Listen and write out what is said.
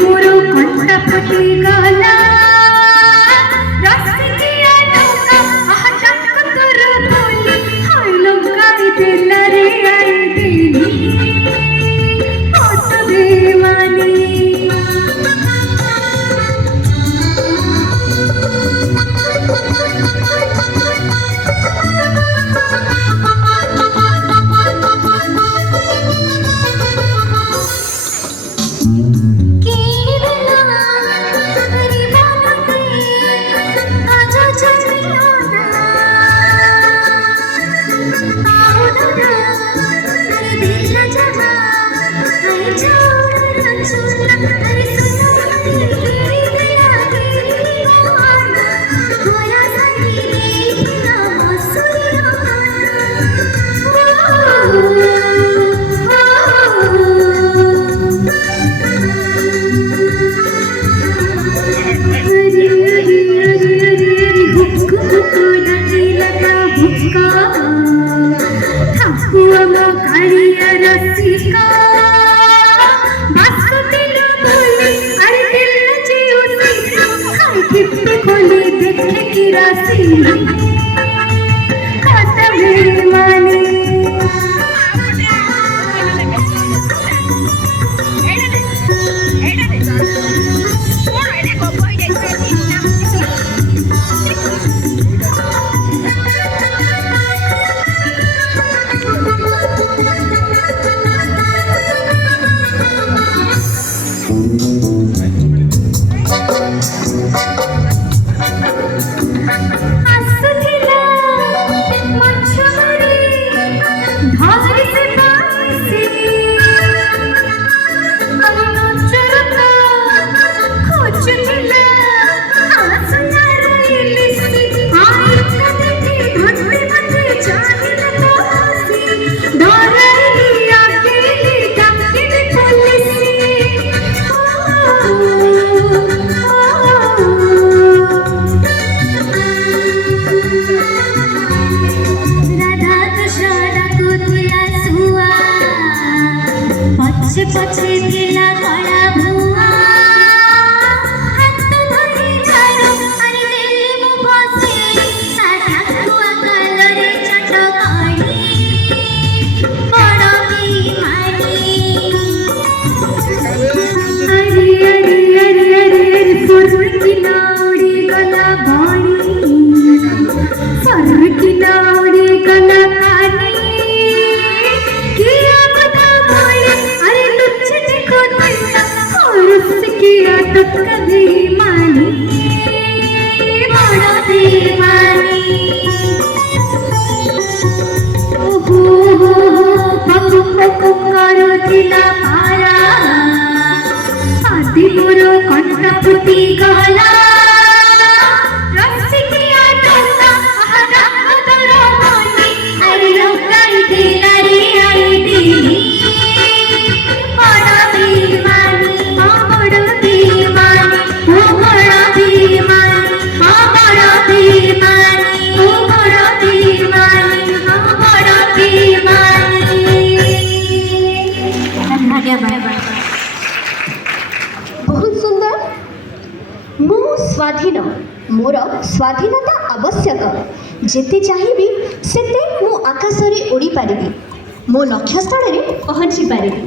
मोर कंटा फटी गला रसिकिया नौका आह चक तोर बोली हाय लंकाई देला रे आई देली मत दीवानी खोली देखे की राशि पछे पछे दिला कड़ा भुआ हाथ धरी जारो अरे दिल मु बसे साटा कुआ कलरे चटकाणी बड़ बीमारी अरे अरे अरे अरे फुर की नाउड़ी गला बाणी फुर की नाउड़ी गला कभी मानी बड़ा दीवानी ओहो पकु पकु करो दिला पारा आदि मोर कंटा फुटी गला रसिकिया नौका आह चक तोर बोली अरे लंकाई देला रे आई देली बहुत सुंदर मु स्वाधीन मोर स्वाधीनता आवश्यक जेते चाहिबी सेते मु आकाश रे उड़ी पारिबी मो लक्ष्य स्थल रे पहुंची पारिबी।